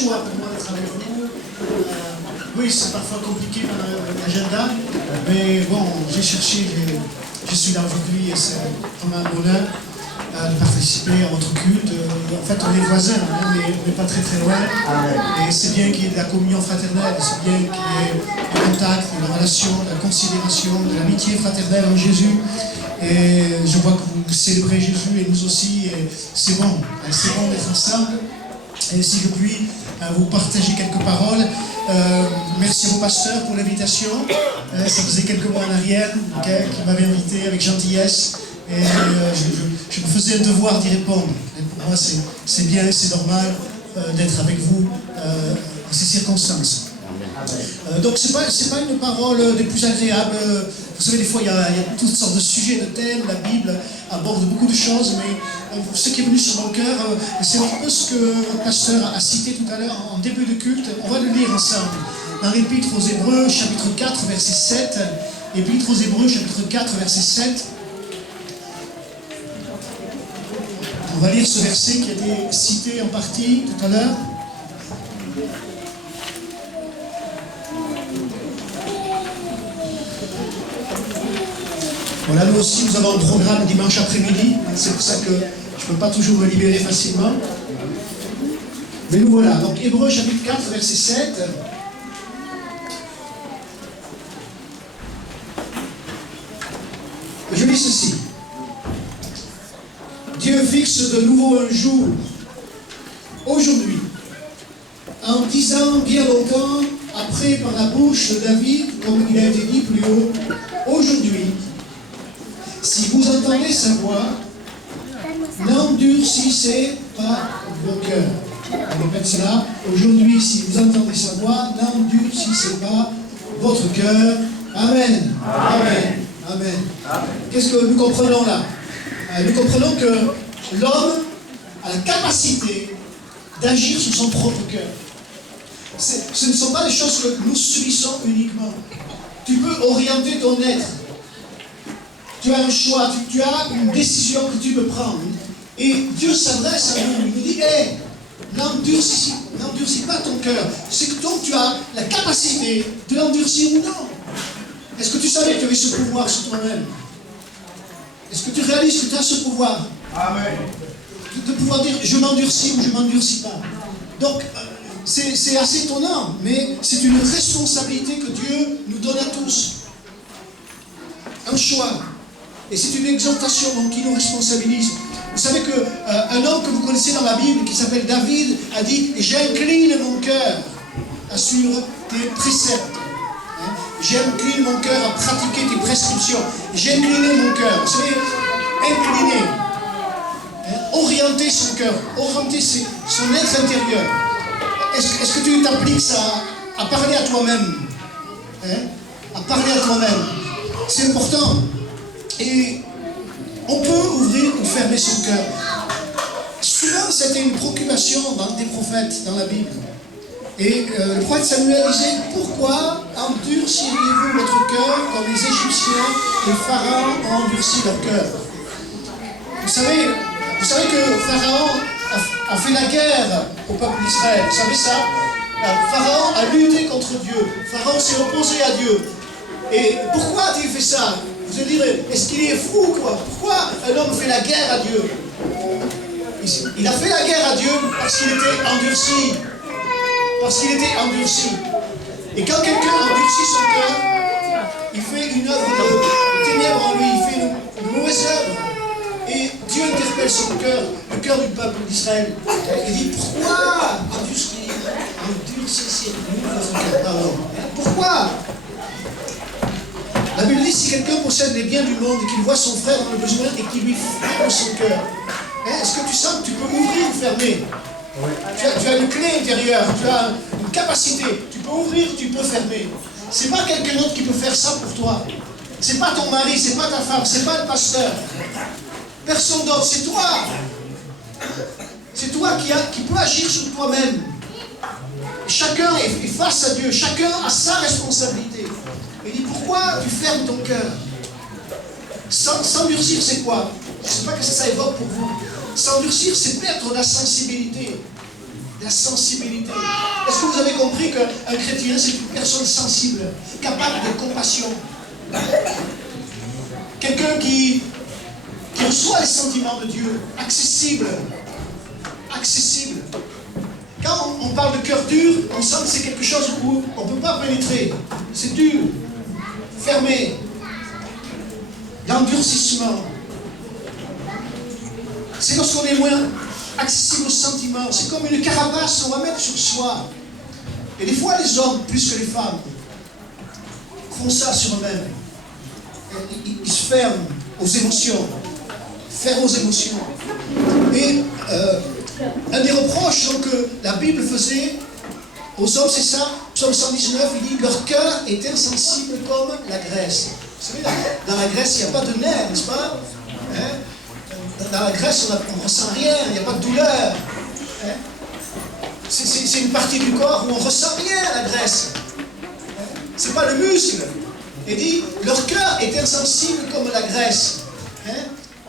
choix pour moi d'être avec vous. Oui, c'est parfois compliqué dans l'agenda, mais bon, j'ai cherché, je suis là aujourd'hui et c'est vraiment un bonheur de participer à votre culte. En fait, on est voisins, hein, mais on n'est pas très loin. Et c'est bien qu'il y ait de la communion fraternelle, c'est bien qu'il y ait du contact, de la relation, de la considération, de l'amitié fraternelle en Jésus. Et je vois que vous célébrez Jésus et nous aussi. Et c'est bon d'être ensemble. Et si je puis vous partager quelques paroles. Merci à vos pasteurs pour l'invitation. Ça faisait quelques mois en arrière qui m'avaient invité avec gentillesse. Et je me faisais un devoir d'y répondre. Et pour moi, c'est bien, c'est normal d'être avec vous en ces circonstances. Donc, c'est pas une parole des plus agréables. Vous savez, des fois, il y a toutes sortes de sujets, de thèmes. La Bible aborde beaucoup de choses, mais ce qui est venu sur mon cœur, c'est un peu ce que le pasteur a cité tout à l'heure en début de culte. On va le lire ensemble. Dans l'Épître aux Hébreux, chapitre 4, verset 7. Épître aux Hébreux, chapitre 4, verset 7. On va lire ce verset qui a été cité en partie tout à l'heure. Voilà, nous aussi, nous avons un programme dimanche après-midi. C'est pour ça que je ne peux pas toujours me libérer facilement. Mais nous voilà. Donc, Hébreux, chapitre 4, verset 7. Je lis ceci. Dieu fixe de nouveau un jour, aujourd'hui, en disant bien longtemps, après par la bouche de David, comme il a été dit plus haut, aujourd'hui, si vous entendez sa voix, n'endurcissez pas vos cœurs. On répète cela. Aujourd'hui, si vous entendez sa voix, n'endurcissez pas votre cœur. Amen. Amen. Amen. Qu'est-ce que nous comprenons là? Nous comprenons que l'homme a la capacité d'agir sur son propre cœur. Ce ne sont pas des choses que nous subissons uniquement. Tu peux orienter ton être. Tu as un choix, tu as une décision que tu peux prendre. Et Dieu s'adresse à nous, il nous dit, hey, n'endurcis pas ton cœur. C'est que donc tu as la capacité de l'endurcir ou non. Est-ce que tu savais que tu avais ce pouvoir sur toi-même? Est-ce que tu réalises que tu as ce pouvoir? Amen. De pouvoir dire, je m'endurcis ou je ne m'endurcis pas. Donc, c'est assez étonnant, mais c'est une responsabilité que Dieu nous donne à tous. Un choix. Et c'est une exhortation donc, qui nous responsabilise. Vous savez qu'un homme que vous connaissez dans la Bible, qui s'appelle David, a dit « J'incline mon cœur à suivre tes préceptes. Hein? J'incline mon cœur à pratiquer tes prescriptions. J'ai incliné mon cœur. » Vous savez, incliner. Hein? Orienter son cœur. Orienter son être intérieur. Est-ce que tu t'appliques ça à parler à toi-même? Hein? À parler à toi-même. C'est important. Et on peut ouvrir ou fermer son cœur. Souvent, c'était une préoccupation des prophètes dans la Bible. Et le prophète Samuel disait, pourquoi endurciriez-vous votre cœur comme les Égyptiens et Pharaon ont endurci leur cœur? Vous savez que Pharaon a fait la guerre au peuple d'Israël. Vous savez ça? Pharaon a lutté contre Dieu. Pharaon s'est opposé à Dieu. Et pourquoi a-t-il fait ça? Vous allez dire, est-ce qu'il est fou, quoi? Pourquoi un homme fait la guerre à Dieu? Il a fait la guerre à Dieu parce qu'il était endurci. Parce qu'il était endurci. Et quand quelqu'un endurcit son cœur, il fait une œuvre de ténèbres en lui, il fait une mauvaise œuvre. Et Dieu interpelle son cœur, le cœur du peuple d'Israël. Il dit, pourquoi endurcissez-vous votre cœur? Pourquoi? La Bible dit, si quelqu'un possède les biens du monde et qu'il voit son frère dans le besoin et qu'il lui ferme son cœur, est-ce que tu sens que tu peux ouvrir ou fermer? Oui. Tu as une clé intérieure, tu as une capacité. Tu peux ouvrir, tu peux fermer. C'est pas quelqu'un d'autre qui peut faire ça pour toi. C'est pas ton mari, c'est pas ta femme, c'est pas le pasteur. Personne d'autre, c'est toi. C'est toi qui peux agir sur toi-même. Chacun est face à Dieu, chacun a sa responsabilité. Il dit, pourquoi tu fermes ton cœur? S'endurcir, c'est quoi? Je ne sais pas ce que ça évoque pour vous. S'endurcir, c'est perdre la sensibilité. de la sensibilité. Est-ce que vous avez compris qu'un chrétien, c'est une personne sensible, capable de compassion? Quelqu'un qui reçoit les sentiments de Dieu, accessible. Accessible. Quand on parle de cœur dur, on sent que c'est quelque chose où on ne peut pas pénétrer. C'est dur, fermé. L'endurcissement. C'est lorsqu'on est moins accessible aux sentiments. C'est comme une carapace qu'on va mettre sur soi. Et des fois, les hommes, plus que les femmes, font ça sur eux-mêmes. Ils se ferment aux émotions. Ferment aux émotions. Et un des reproches que la Bible faisait aux hommes, c'est ça. Psaume 119, il dit, leur cœur est insensible comme la graisse. Vous savez, dans la graisse, il n'y a pas de nerfs, n'est-ce pas? Dans la graisse, on ne ressent rien, il n'y a pas de douleur. C'est une partie du corps où on ne ressent rien, la graisse. Ce n'est pas le muscle. Il dit, leur cœur est insensible comme la graisse.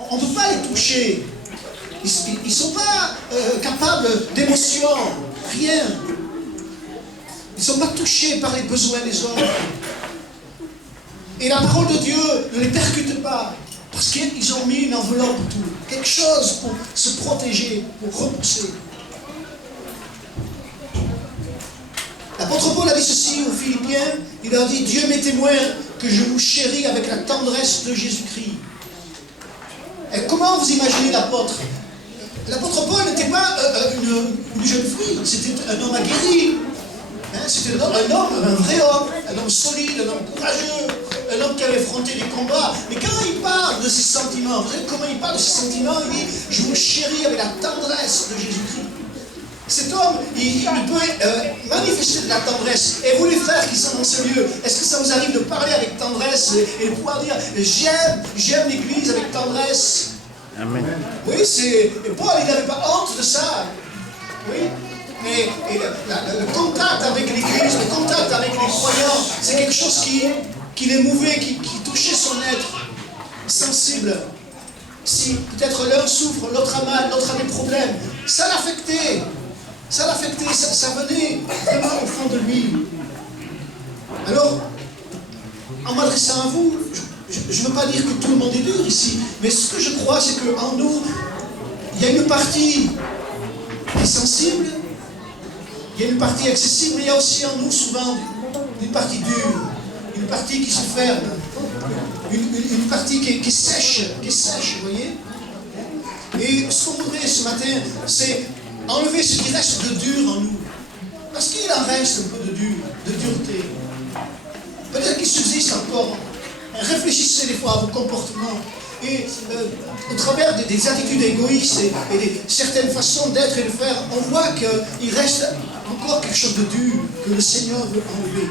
On ne peut pas les toucher. Ils ne sont pas capables d'émotion, rien. Ils ne sont pas touchés par les besoins des hommes. Et la parole de Dieu ne les percute pas. Parce qu'ils ont mis une enveloppe autour. Quelque chose pour se protéger, pour repousser. L'apôtre Paul a dit ceci aux Philippiens. Il leur dit, Dieu m'est témoin que je vous chéris avec la tendresse de Jésus-Christ. Et comment vous imaginez l'apôtre? L'apôtre Paul n'était pas une jeune fille, c'était un homme aguerri. C'était un vrai homme, un homme solide, un homme courageux, un homme qui avait affronté des combats. Mais quand il parle de ses sentiments, vous savez comment il parle de ses sentiments? Il dit, je vous chéris avec la tendresse de Jésus-Christ. Cet homme, il peut manifester de la tendresse. Et vous les frères qui sont dans ce lieu, est-ce que ça vous arrive de parler avec tendresse et de pouvoir dire, j'aime l'Église avec tendresse? Amen. Oui, Paul, il n'avait pas honte de ça. Oui. Mais le contact avec l'Église, le contact avec les croyants, c'est quelque chose qui l'émouvait, qui touchait son être sensible. Si peut-être l'un souffre, l'autre a mal, l'autre a des problèmes, ça l'affectait. Ça l'affectait, ça venait vraiment au fond de lui. Alors, en m'adressant à vous, je ne veux pas dire que tout le monde est dur ici, mais ce que je crois, c'est qu'en nous, il y a une partie qui est sensible, il y a une partie accessible, mais il y a aussi en nous souvent une partie dure, une partie qui se ferme, une partie qui est sèche, vous voyez. Et ce qu'on voudrait ce matin, c'est enlever ce qui reste de dur en nous. Parce qu'il en reste un peu de dureté. Peut-être qu'il subsiste encore. Réfléchissez des fois à vos comportements. Et au travers des attitudes égoïstes et certaines façons d'être et de faire, on voit qu'il reste encore quelque chose de dur que le Seigneur veut enlever.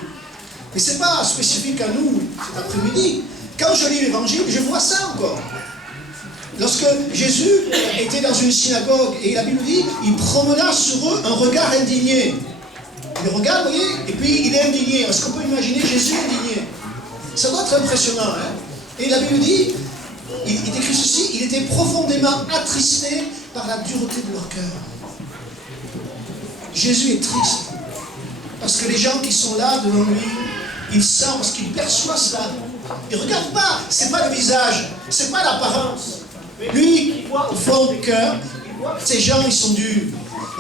Mais ce n'est pas spécifique à nous cet après-midi. Quand je lis l'Évangile, je vois ça encore. Lorsque Jésus était dans une synagogue, et la Bible dit, il promena sur eux un regard indigné. Il regarde, vous voyez, et puis il est indigné. Est-ce qu'on peut imaginer Jésus indigné? Ça doit être impressionnant, hein? Et la Bible dit, il décrit ceci, il était profondément attristé par la dureté de leur cœur. Jésus est triste, parce que les gens qui sont là devant lui, ils sentent, parce qu'ils perçoivent cela. Ils ne regardent pas, ce n'est pas le visage, ce n'est pas l'apparence. Lui, il voit au fond du cœur, il voit que ces gens, ils sont durs.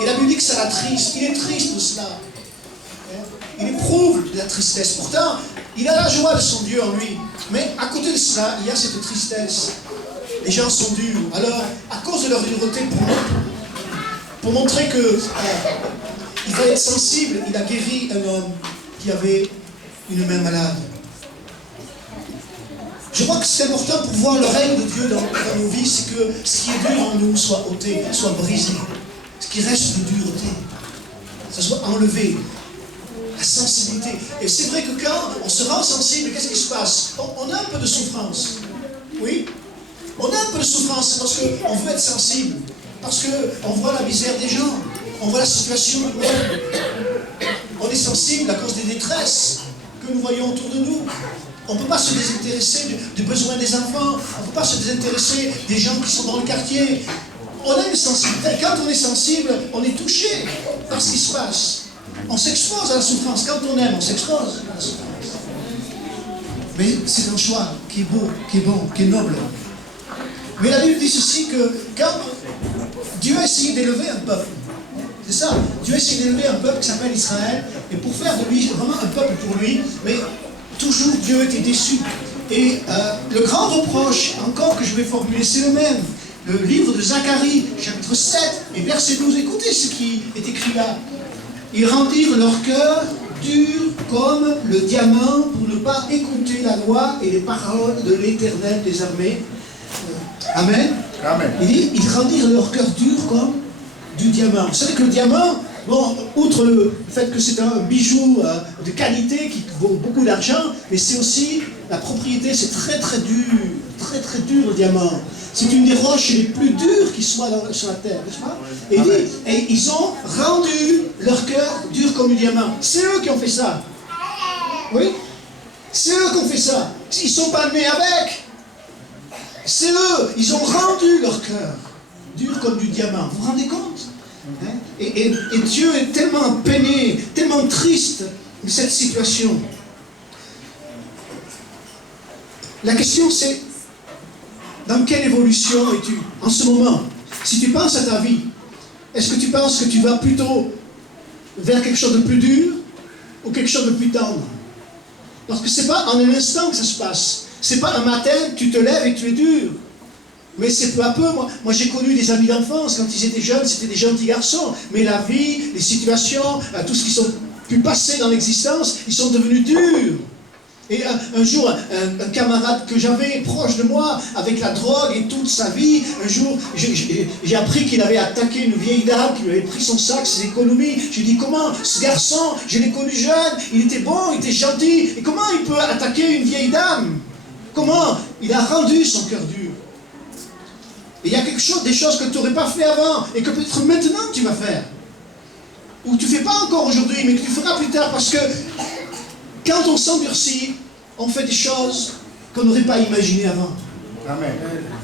Et la Bible dit que ça l'attriste, il est triste de cela. Il éprouve de la tristesse. Pourtant, il a la joie de son Dieu en lui. Mais à côté de cela, il y a cette tristesse. Les gens sont durs. Alors, à cause de leur dureté, pour montrer qu'il fallait être sensible, il a guéri un homme qui avait une main malade. Je crois que c'est important pour voir le règne de Dieu dans nos vies, c'est que ce qui est dur en nous soit ôté, soit brisé. Ce qui reste de dureté, ça soit enlevé. La sensibilité. Et c'est vrai que quand on se rend sensible, qu'est-ce qui se passe? On a un peu de souffrance. Oui? On a un peu de souffrance parce qu'on veut être sensible. Parce qu'on voit la misère des gens. On voit la situation du monde. On est sensible à cause des détresses que nous voyons autour de nous. On ne peut pas se désintéresser des besoins des enfants. On ne peut pas se désintéresser des gens qui sont dans le quartier. On a une sensibilité. Quand on est sensible, on est touché. par ce qui se passe. On s'expose à la souffrance. Quand on aime, on s'expose à la souffrance. Mais c'est un choix qui est beau, qui est bon, qui est noble. Mais la Bible dit ceci, que quand Dieu a essayé d'élever un peuple, c'est ça, Dieu a essayé d'élever un peuple qui s'appelle Israël, et pour faire de lui vraiment un peuple pour lui, mais toujours Dieu était déçu. Et le grand reproche, encore que je vais formuler, c'est le même. Le livre de Zacharie, chapitre 7 et verset 12, écoutez ce qui est écrit là. Ils rendirent leur cœur dur comme le diamant pour ne pas écouter la loi et les paroles de l'Éternel des armées. Amen. Amen. Il dit, ils rendirent leur cœur dur comme du diamant. Vous savez que le diamant, bon, outre le fait que c'est un bijou de qualité qui vaut beaucoup d'argent, mais c'est aussi la propriété, c'est très très dur le diamant. C'est une des roches les plus dures qui soient sur la terre, n'est-ce pas? Et ils ont rendu leur cœur dur comme du diamant. C'est eux qui ont fait ça. Oui? C'est eux qui ont fait ça. Ils ne sont pas nés avec. C'est eux. Ils ont rendu leur cœur dur comme du diamant. Vous vous rendez compte? Hein? Et Dieu est tellement peiné, tellement triste de cette situation. La question c'est, dans quelle évolution es-tu en ce moment? Si tu penses à ta vie, est-ce que tu penses que tu vas plutôt vers quelque chose de plus dur ou quelque chose de plus tendre? Parce que ce n'est pas en un instant que ça se passe. Ce n'est pas un matin que tu te lèves et que tu es dur. Mais c'est peu à peu. Moi j'ai connu des amis d'enfance, quand ils étaient jeunes, c'était des gentils garçons. Mais la vie, les situations, tout ce qu'ils ont pu passer dans l'existence, ils sont devenus durs. Et un jour, un camarade que j'avais proche de moi, avec la drogue et toute sa vie, un jour, j'ai appris qu'il avait attaqué une vieille dame, qui lui avait pris son sac, ses économies. J'ai dit, comment ce garçon, je l'ai connu jeune, il était bon, il était gentil, et comment il peut attaquer une vieille dame? Comment? Il a rendu son cœur dur. Et il y a quelque chose, des choses que tu n'aurais pas fait avant, et que peut-être maintenant tu vas faire. Ou tu ne fais pas encore aujourd'hui, mais que tu feras plus tard, parce que quand on s'endurcit, on fait des choses qu'on n'aurait pas imaginées avant. Amen.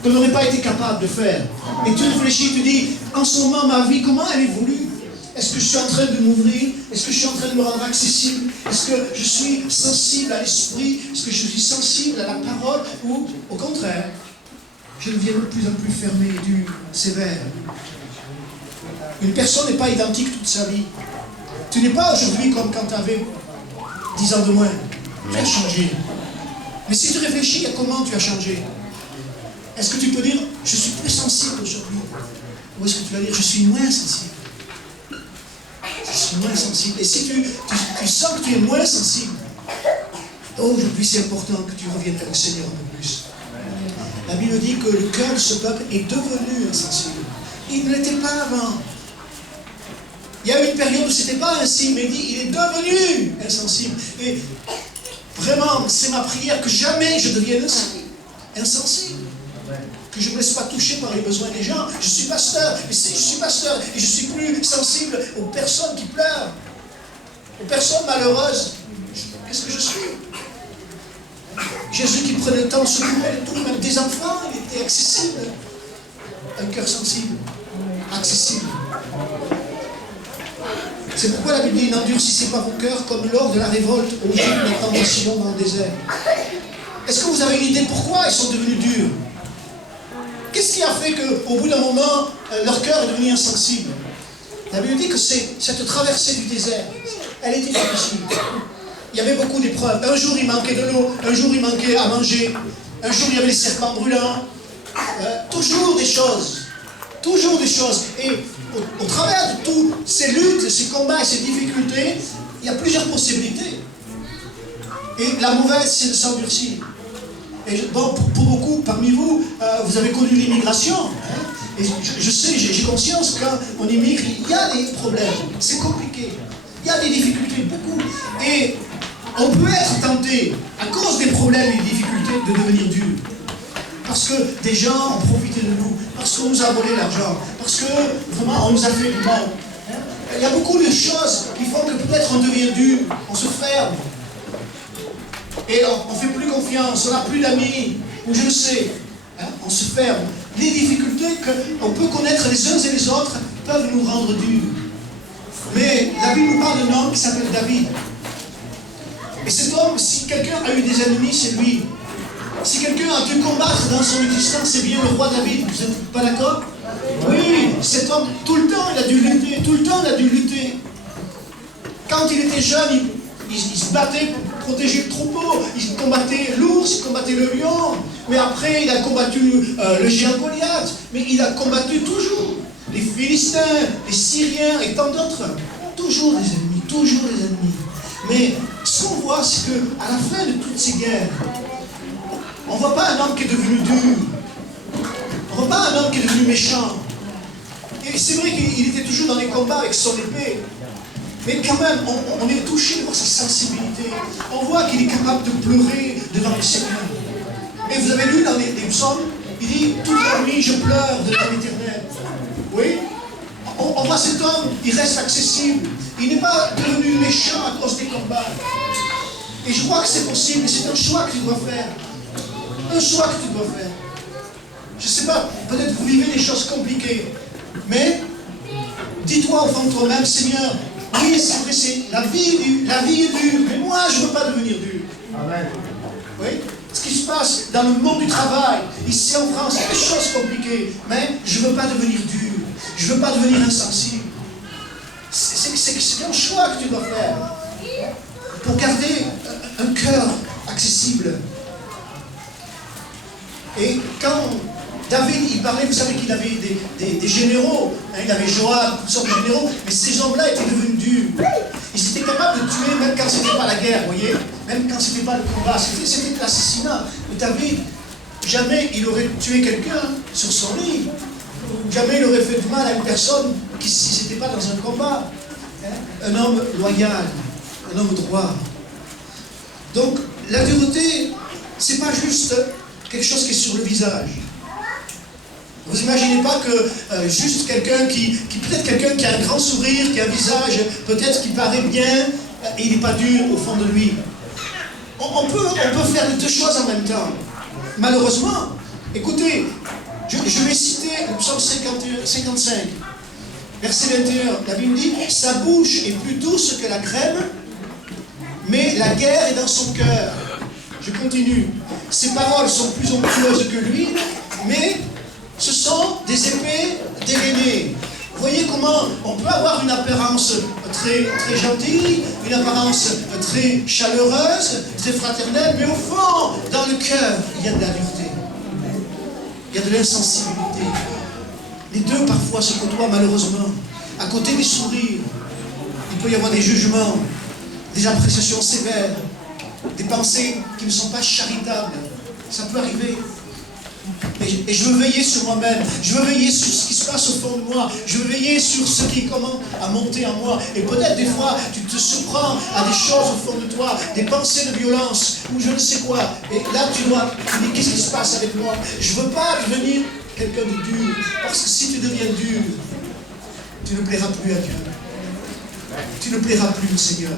Qu'on n'aurait pas été capable de faire. Et tu réfléchis, tu dis, en ce moment, ma vie, comment elle évolue? Est-ce que je suis en train de m'ouvrir? Est-ce que je suis en train de me rendre accessible? Est-ce que je suis sensible à l'esprit? Est-ce que je suis sensible à la parole? Ou, au contraire, je deviens de plus en plus fermé, dur, sévère. Une personne n'est pas identique toute sa vie. Tu n'es pas aujourd'hui comme quand tu avais 10 ans de moins. Tu as changé. Mais si tu réfléchis à comment tu as changé, est-ce que tu peux dire, je suis plus sensible aujourd'hui? Ou est-ce que tu vas dire, je suis moins sensible? Je suis moins sensible. Et si tu sens que tu es moins sensible, aujourd'hui c'est important que tu reviennes vers le Seigneur un peu plus. La Bible dit que le cœur de ce peuple est devenu insensible. Il ne l'était pas avant. Il y a eu une période où ce n'était pas ainsi, mais il est devenu insensible. Et vraiment, c'est ma prière que jamais je devienne insensible. Que je ne me laisse pas toucher par les besoins des gens. Je suis pasteur, et si je suis pasteur, et je suis plus sensible aux personnes qui pleurent, aux personnes malheureuses, qu'est-ce que je suis? Jésus qui prenait le temps de s'occuper de tout, même des enfants, il était accessible. Un cœur sensible, accessible. C'est pourquoi la Bible dit, n'endurcissez pas vos cœurs comme lors de la révolte au jour de la tentation dans le désert. Est-ce que vous avez une idée pourquoi ils sont devenus durs? Qu'est-ce qui a fait qu'au bout d'un moment, leur cœur est devenu insensible? La Bible dit que c'est cette traversée du désert, elle était difficile. Il y avait beaucoup d'épreuves. Un jour, il manquait de l'eau. Un jour, il manquait à manger. Un jour, il y avait les serpents brûlants. Toujours des choses. Toujours des choses. Et au travers de toutes ces luttes, ces combats, ces difficultés, il y a plusieurs possibilités. Et la mauvaise, c'est de s'endurcir. Et bon, pour beaucoup parmi vous, vous avez connu l'immigration. Hein, et je sais, j'ai conscience que quand on immigre, il y a des problèmes. C'est compliqué. Il y a des difficultés, beaucoup. Et on peut être tenté, à cause des problèmes et des difficultés, de devenir dur. Parce que des gens ont profité de nous, parce qu'on nous a volé l'argent, parce que vraiment on nous a fait du mal. Il y a beaucoup de choses qui font que peut-être on devient dur, on se ferme. Et on ne fait plus confiance, on n'a plus d'amis, ou je ne sais, hein, on se ferme. Les difficultés qu'on peut connaître les uns et les autres peuvent nous rendre durs. Mais la Bible nous parle d'un homme qui s'appelle David. Et cet homme, si quelqu'un a eu des ennemis, c'est lui. Si quelqu'un a dû combattre dans son existence, c'est bien le roi David. Vous n'êtes pas d'accord? Oui, cet homme, tout le temps, il a dû lutter. Tout le temps, il a dû lutter. Quand il était jeune, il se battait pour protéger le troupeau. Il combattait l'ours, il combattait le lion. Mais après, il a combattu le géant Goliath. Mais il a combattu toujours les Philistins, les Syriens et tant d'autres. Toujours des ennemis, toujours des ennemis. Mais ce qu'on voit, c'est qu'à la fin de toutes ces guerres, on ne voit pas un homme qui est devenu dur. On ne voit pas un homme qui est devenu méchant. Et c'est vrai qu'il était toujours dans les combats avec son épée. Mais quand même, on est touché par sa sensibilité. On voit qu'il est capable de pleurer devant le Seigneur. Et vous avez lu dans les psaumes, il dit « Toute la nuit, je pleure devant l'Éternel ». Oui, on voit cet homme, il reste accessible. Il n'est pas devenu méchant à cause des combats. Et je crois que c'est possible, mais c'est un choix que tu dois faire. Un choix que tu dois faire. Je ne sais pas, peut-être vous vivez des choses compliquées, mais dis-toi au fond de toi-même, Seigneur, oui, c'est vrai, la vie est dure, mais moi, je ne veux pas devenir dur. Amen. Oui, ce qui se passe dans le monde du travail, ici en France, il y a des choses compliquées, mais je ne veux pas devenir dur, je ne veux pas devenir insensible. C'est un choix que tu dois faire pour garder un cœur accessible. Et quand David, il parlait, vous savez qu'il avait des généraux, hein, il avait Joab, toutes sortes de généraux, mais ces hommes-là étaient devenus durs. Ils étaient capables de tuer, même quand ce n'était pas la guerre, vous voyez, même quand ce n'était pas le combat, c'était de l'assassinat. Mais David, jamais il aurait tué quelqu'un sur son lit, jamais il aurait fait du mal à une personne si ce n'était pas dans un combat. Hein? Un homme loyal, un homme droit. Donc, la dureté, c'est pas juste quelque chose qui est sur le visage. Vous imaginez pas que juste quelqu'un peut-être quelqu'un qui a un grand sourire, qui a un visage, peut-être qui paraît bien, et il n'est pas dur au fond de lui. On peut faire les deux choses en même temps. Malheureusement, écoutez, je vais citer le psaume 55, verset 21. La Bible dit « Sa bouche est plus douce que la crème, mais la guerre est dans son cœur. » Je continue. « Ses paroles sont plus onctueuses que l'huile, mais ce sont des épées dégainées. » Vous voyez comment on peut avoir une apparence très, très gentille, une apparence très chaleureuse, très fraternelle, mais au fond, dans le cœur, il y a de la dureté. Il y a de l'insensibilité. Les deux parfois se côtoient malheureusement. À côté des sourires, il peut y avoir des jugements, des appréciations sévères, des pensées qui ne sont pas charitables. Ça peut arriver. Et je veux veiller sur moi-même, je veux veiller sur ce qui se passe au fond de moi, je veux veiller sur ce qui commence à monter en moi. Et peut-être des fois, tu te surprends à des choses au fond de toi, des pensées de violence, ou je ne sais quoi. Et là, tu dis, qu'est-ce qui se passe avec moi? Je ne veux pas devenir quelqu'un de dur, parce que si tu deviens dur, tu ne plairas plus à Dieu. Tu ne plairas plus au Seigneur.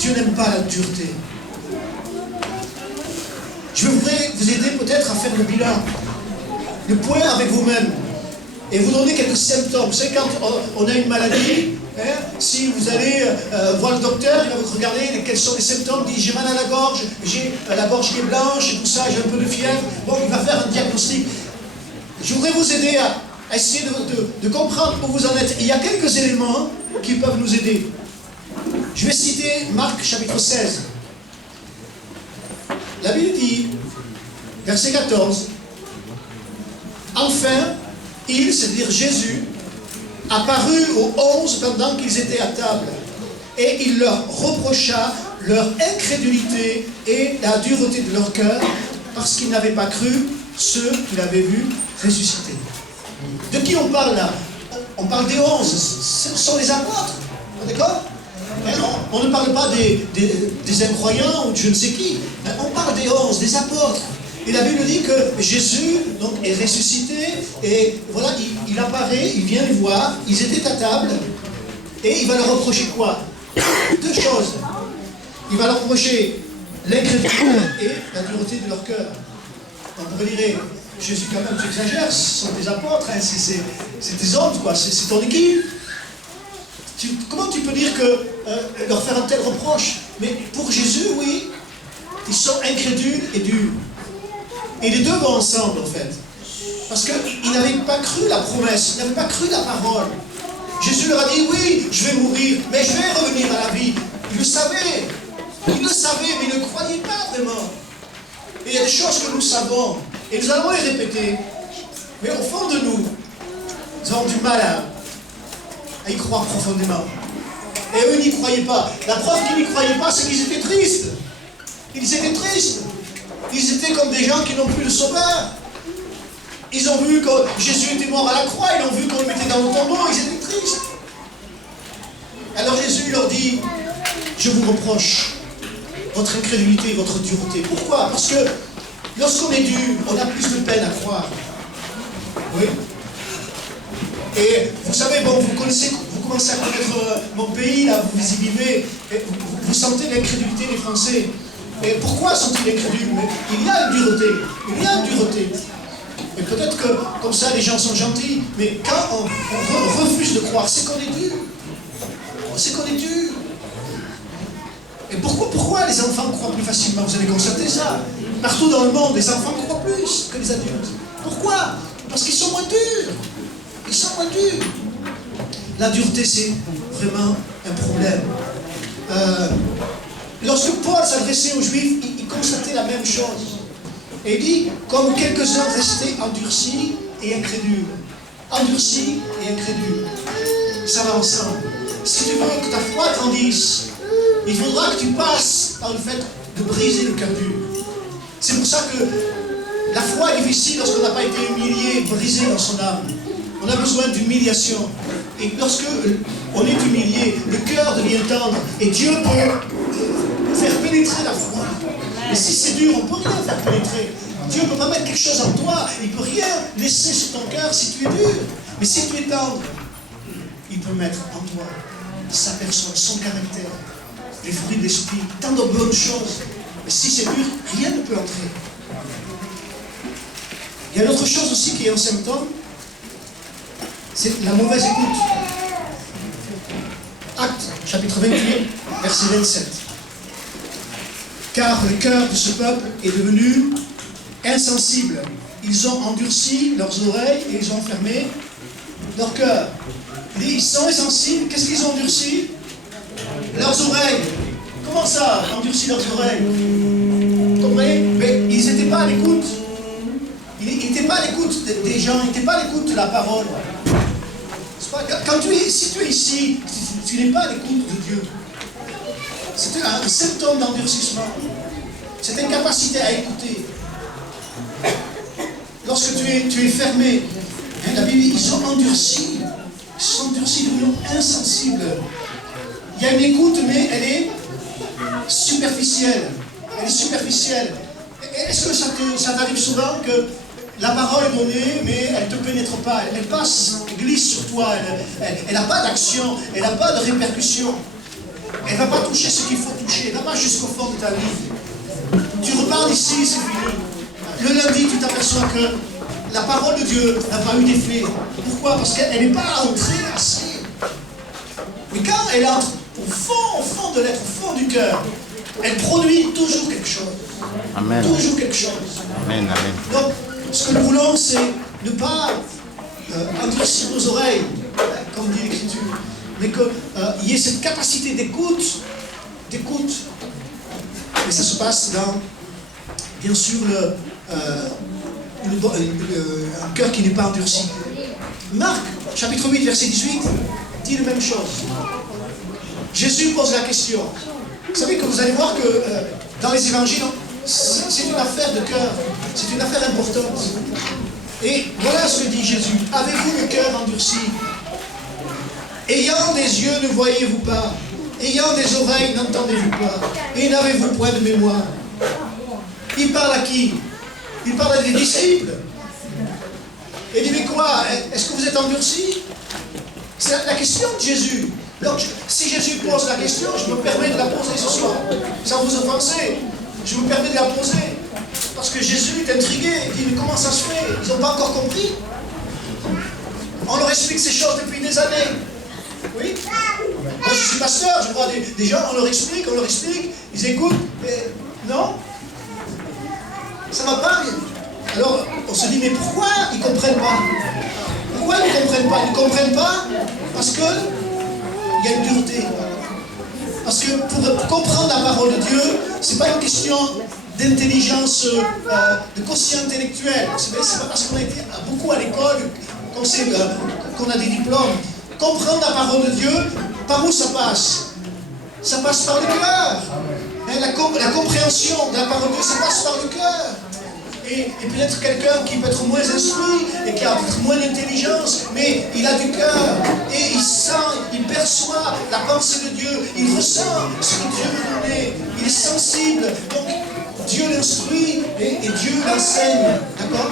Dieu n'aime pas la dureté. Je voudrais vous aider peut-être à faire le bilan, le point avec vous-même, et vous donner quelques symptômes. Vous savez, quand on a une maladie, hein, si vous allez voir le docteur, il va vous regarder quels sont les symptômes, il dit j'ai mal à la gorge, j'ai la gorge qui est blanche, et tout ça, j'ai un peu de fièvre. Bon, il va faire un diagnostic. Je voudrais vous aider à essayer de comprendre où vous en êtes. Et il y a quelques éléments qui peuvent nous aider. Je vais citer Marc chapitre 16. La Bible dit, verset 14, « Enfin, il, c'est-à-dire Jésus, apparut aux 11 pendant qu'ils étaient à table, et il leur reprocha leur incrédulité et la dureté de leur cœur, parce qu'ils n'avaient pas cru ceux qu'il avait vus ressusciter. » De qui on parle là? On parle des 11, ce sont les apôtres, d'accord? On ne parle pas des incroyants ou de je ne sais qui. On parle des 11, des apôtres. Et la Bible dit que Jésus donc, est ressuscité. Et voilà, il apparaît, il vient les voir. Ils étaient à table. Et il va leur reprocher quoi? Deux choses. Il va leur reprocher l'incrédulité et la dureté de leur cœur. Donc vous me direz, Jésus quand même, tu exagères, ce sont des apôtres, hein, c'est des hommes, quoi, c'est ton équipe. Comment tu peux dire que leur faire un tel reproche? Mais pour Jésus, oui, ils sont incrédules et durs. Et les deux vont ensemble, en fait. Parce qu'ils n'avaient pas cru la promesse, ils n'avaient pas cru la parole. Jésus leur a dit, oui, je vais mourir, mais je vais revenir à la vie. Ils le savaient, mais ils ne croyaient pas vraiment. Et il y a des choses que nous savons, et nous allons les répéter. Mais au fond de nous, nous avons du mal à y croire profondément. Et eux n'y croyaient pas. La preuve qu'ils n'y croyaient pas, c'est qu'ils étaient tristes. Ils étaient tristes. Ils étaient comme des gens qui n'ont plus de sauveur. Ils ont vu que Jésus était mort à la croix, ils ont vu qu'on le mettait dans le tombeau, ils étaient tristes. Alors Jésus leur dit, je vous reproche votre incrédulité et votre dureté. Pourquoi? Parce que lorsqu'on est dur, on a plus de peine à croire. Oui. Et vous savez, bon, vous commencez à connaître mon pays, là, vous y vivez, et vous sentez l'incrédulité des Français. Et pourquoi sont-ils incrédules? Mais il y a une dureté, il y a une dureté. Et peut-être que, comme ça, les gens sont gentils, mais quand on refuse de croire, c'est qu'on est dur. C'est qu'on est dur. Et pourquoi les enfants croient plus facilement? Vous avez constaté ça. Partout dans le monde, les enfants croient plus que les adultes. Pourquoi? Parce qu'ils sont moins durs. Ils sont moins durs. La dureté, c'est vraiment un problème. Lorsque Paul s'adressait aux Juifs, il constatait la même chose. Et il dit, comme quelques-uns restaient endurcis et incrédules. Endurcis et incrédules. Ça va ensemble. Si tu veux que ta foi grandisse, il faudra que tu passes par le fait de briser le cœur dur. C'est pour ça que la foi est difficile lorsqu'on n'a pas été humilié, brisé dans son âme. On a besoin d'humiliation. Et lorsque on est humilié, le cœur devient tendre. Et Dieu peut faire pénétrer la foi. Mais si c'est dur, on ne peut rien faire pénétrer. Dieu ne peut pas mettre quelque chose en toi. Il ne peut rien laisser sur ton cœur si tu es dur. Mais si tu es tendre, il peut mettre en toi sa personne, son caractère, les fruits de l'esprit, tant de bonnes choses. Mais si c'est dur, rien ne peut entrer. Il y a une autre chose aussi qui est un symptôme, c'est la mauvaise écoute. Actes, chapitre 28, verset 27. Car le cœur de ce peuple est devenu insensible. Ils ont endurci leurs oreilles et ils ont fermé leur cœur. Ils sont insensibles. Qu'est-ce qu'ils ont endurci? Leurs oreilles. Comment ça, endurci leurs oreilles? Vous comprenez? Mais ils n'étaient pas à l'écoute. Ils n'étaient pas à l'écoute des gens, ils n'étaient pas à l'écoute de la parole. Si tu es ici, tu n'es pas à l'écoute de Dieu. C'est un symptôme d'endurcissement. C'est une incapacité à écouter. Lorsque tu es fermé, hein, la Bible dit, ils sont endurcis. Ils sont endurcis, devenus insensibles. Il y a une écoute, mais elle est superficielle. Elle est superficielle. Est-ce que ça t'arrive souvent que la parole est donnée, mais elle ne te pénètre pas, elle passe, elle glisse sur toi, elle n'a pas d'action, elle n'a pas de répercussion. Elle ne va pas toucher ce qu'il faut toucher, elle ne va pas jusqu'au fond de ta vie. Tu repars d'ici, c'est fini. Le lundi, tu t'aperçois que la parole de Dieu n'a pas eu d'effet. Pourquoi? Parce qu'elle n'est pas entrée assez. Mais quand elle entre au fond de l'être, au fond du cœur, elle produit toujours quelque chose. Amen. Toujours quelque chose. Amen, amen. Donc, ce que nous voulons, c'est ne pas endurcir nos oreilles, comme dit l'Écriture, mais qu'il y ait cette capacité d'écoute. Et ça se passe dans, bien sûr, un cœur qui n'est pas endurci. Marc, chapitre 8, verset 18, dit la même chose. Jésus pose la question. Vous savez que vous allez voir que dans les évangiles, c'est une affaire de cœur, c'est une affaire importante. Et voilà ce que dit Jésus. Avez-vous le cœur endurci? Ayant des yeux, ne voyez-vous pas? Ayant des oreilles, n'entendez-vous pas? Et n'avez-vous point de mémoire? Il parle à qui? Il parle à des disciples. Et il dit, mais quoi? Est-ce que vous êtes endurcis? C'est la question de Jésus. Donc, si Jésus pose la question, je me permets de la poser ce soir. Sans vous offenser, je me permets de la poser. Parce que Jésus est intrigué. Il dit, mais comment ça se fait? Ils n'ont pas encore compris. On leur explique ces choses depuis des années. Oui. Moi, je suis pasteur, je vois des gens, on leur explique, ils écoutent, mais non, ça ne va pas. Alors, on se dit, mais pourquoi ils ne comprennent pas? Pourquoi ils ne comprennent pas? Ils ne comprennent pas parce qu'il y a une dureté. Parce que pour comprendre la parole de Dieu, ce n'est pas une question d'intelligence, de quotient intellectuel. C'est pas parce qu'on a été beaucoup à l'école qu'on a des diplômes. Comprendre la parole de Dieu, par où ça passe? Ça passe par le cœur. Hein, la compréhension de la parole de Dieu, ça passe par le cœur. Et peut-être quelqu'un qui peut être moins instruit et qui a peut-être moins d'intelligence, mais il a du cœur et il sent, il perçoit la pensée de Dieu, il ressent ce que Dieu veut donner, il est sensible. Donc Dieu l'instruit et Dieu l'enseigne, d'accord?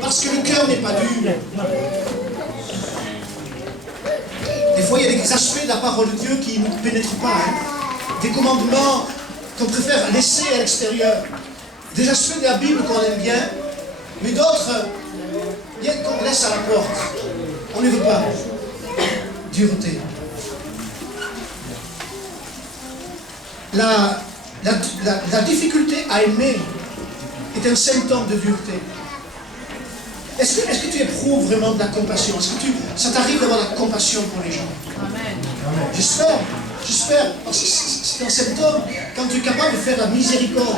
Parce que le cœur n'est pas dur. Des fois, il y a des aspects de la parole de Dieu qui ne nous pénètrent pas, hein. Des commandements qu'on préfère laisser à l'extérieur. Des aspects de la Bible qu'on aime bien, mais d'autres, bien qu'on laisse à la porte. On ne veut pas. Dureté. La difficulté à aimer est un symptôme de dureté. Est-ce que tu éprouves vraiment de la compassion? Est-ce que ça t'arrive d'avoir de la compassion pour les gens? Amen. J'espère, parce que c'est un symptôme quand tu es capable de faire la miséricorde.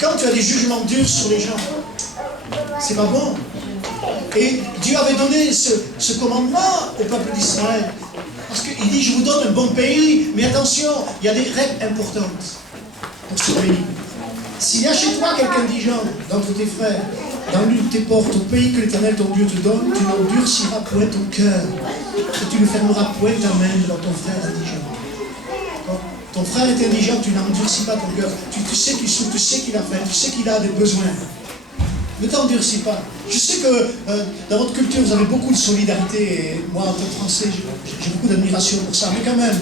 Quand tu as des jugements durs sur les gens, c'est pas bon. Et Dieu avait donné ce commandement au peuple d'Israël. Parce qu'il dit, je vous donne un bon pays, mais attention, il y a des règles importantes pour ce pays. S'il y a chez toi quelqu'un d'indigent, d'entre tes frères, dans l'une de tes portes, au pays que l'Éternel ton Dieu te donne, tu n'endurciras point ton cœur, et tu ne fermeras point ta main devant ton frère indigent. Ton frère est indigent, tu n'endurcis pas ton cœur. Tu sais qu'il souffre, tu sais qu'il a faim, tu sais qu'il a des besoins. Ne t'endurcis pas. Je sais que dans votre culture, vous avez beaucoup de solidarité. Et moi, en tant que Français, j'ai beaucoup d'admiration pour ça. Mais quand même,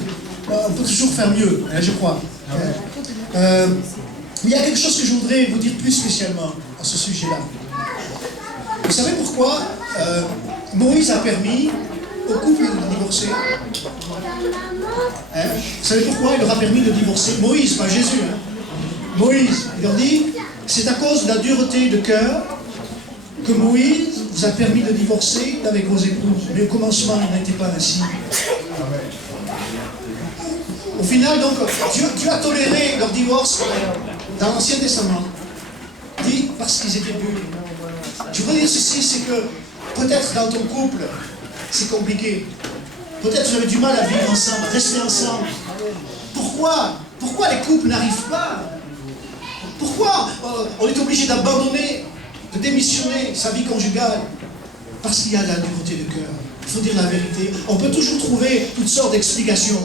on peut toujours faire mieux, hein, je crois. Il y a quelque chose que je voudrais vous dire plus spécialement à ce sujet-là. Vous savez pourquoi Moïse a permis au couple de divorcer? Hein? Vous savez pourquoi il leur a permis de divorcer? Moïse, pas Jésus. Hein? Moïse, il leur dit, c'est à cause de la dureté de cœur que Moïse vous a permis de divorcer avec vos épouses. Mais au commencement, il n'était pas ainsi. Au final, donc, Dieu a toléré leur divorce dans l'Ancien Testament. Dit parce qu'ils étaient durs. Je veux dire ceci, c'est que peut-être dans ton couple, c'est compliqué. Peut-être vous avez du mal à vivre ensemble, à rester ensemble. Pourquoi les couples n'arrivent pas? Pourquoi on est obligé d'abandonner, de démissionner sa vie conjugale? Parce qu'il y a de la dureté de cœur. Il faut dire la vérité. On peut toujours trouver toutes sortes d'explications.